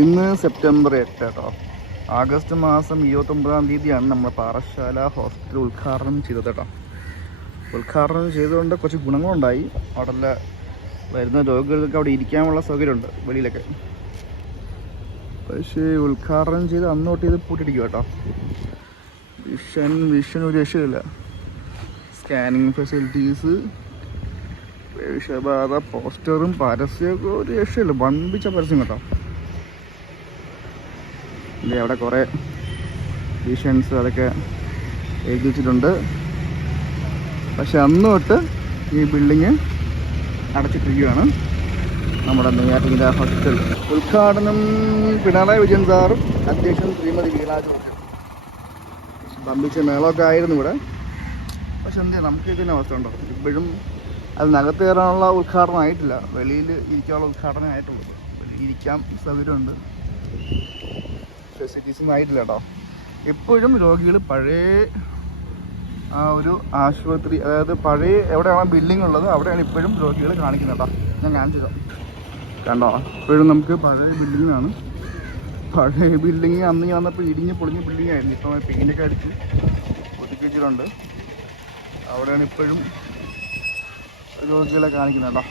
ഇന്ന് സെപ്റ്റംബർ എട്ട് കേട്ടോ. ആഗസ്റ്റ് മാസം ഇരുപത്തൊമ്പതാം തീയതിയാണ് നമ്മൾ പാറശാല ഹോസ്പിറ്റൽ ഉദ്ഘാടനം ചെയ്തത് കേട്ടോ. ഉദ്ഘാടനം ചെയ്തുകൊണ്ട് കുറച്ച് ഗുണങ്ങളുണ്ടായി. അവിടെ വരുന്ന രോഗികൾക്ക് അവിടെ ഇരിക്കാനുള്ള സൗകര്യമുണ്ട് വെളിയിലൊക്കെ. പക്ഷേ ഉദ്ഘാടനം ചെയ്ത് അന്ന് തൊട്ട് ഇത് പൂട്ടിടിക്കും കേട്ടോ. വിഷൻ വിഷൻ ഒരു രക്ഷയില്ല. സ്കാനിങ് ഫെസിലിറ്റീസ് വിഷബാധ പോസ്റ്ററും പരസ്യമൊക്കെ ഒരു രക്ഷയില്ല. വമ്പിച്ച പരസ്യം കേട്ടോ. ഇല്ലേ അവിടെ കുറേ വിഷൻസ് അതൊക്കെ എഴുതി വെച്ചിട്ടുണ്ട് പക്ഷെ അന്ന് തൊട്ട് ഈ ബിൽഡിങ് അടച്ചിട്ടിരിക്കുകയാണ് നമ്മുടെ നെയ്യാറ്റിങ്കര ഹോസ്പിറ്റൽ ഉദ്ഘാടനം പിണറായി വിജയൻ സാറും അധ്യക്ഷൻ ശ്രീമതി വീണാജ് പമ്പിച്ച മേളമൊക്കെ ആയിരുന്നു ഇവിടെ. പക്ഷെ എന്തേ നമുക്ക് ഇതിന്റെ അവസ്ഥ ഉണ്ടോ? ഇപ്പോഴും അതിനകത്ത് കയറാനുള്ള ഉദ്ഘാടനം ആയിട്ടില്ല. വെളിയിൽ ഇരിക്കാനുള്ള ഉദ്ഘാടനം ആയിട്ടുള്ളൂ വെളിയിൽ ഇരിക്കാൻ സൗകര്യമുണ്ട്. ഫെസിലിറ്റീസൊന്നും ആയിട്ടില്ല കേട്ടോ എപ്പോഴും രോഗികൾ പഴയ ആ ഒരു ആശുപത്രി അതായത് പഴയ എവിടെയാണ് ബിൽഡിംഗ് ഉള്ളത് അവിടെയാണ് ഇപ്പോഴും രോഗികൾ കാണിക്കുന്നത് കേട്ടോ ഞാൻ കാണിച്ചു തരാം. കണ്ടോ? ഇപ്പോഴും നമുക്ക് പഴയ ബിൽഡിങ്ങാണ് പഴയ ബിൽഡിങ് അന്ന് ഞാൻ വന്നപ്പോൾ ഇടിഞ്ഞ് പൊളിഞ്ഞ ബിൽഡിംഗ് ആയിരുന്നു. ഇപ്പോൾ പെയിന്റൊക്കെ അടിച്ച് ഒതുക്കി വെച്ചിട്ടുണ്ട്. അവിടെയാണ് ഇപ്പോഴും രോഗികളെ കാണിക്കുന്നത് കേട്ടോ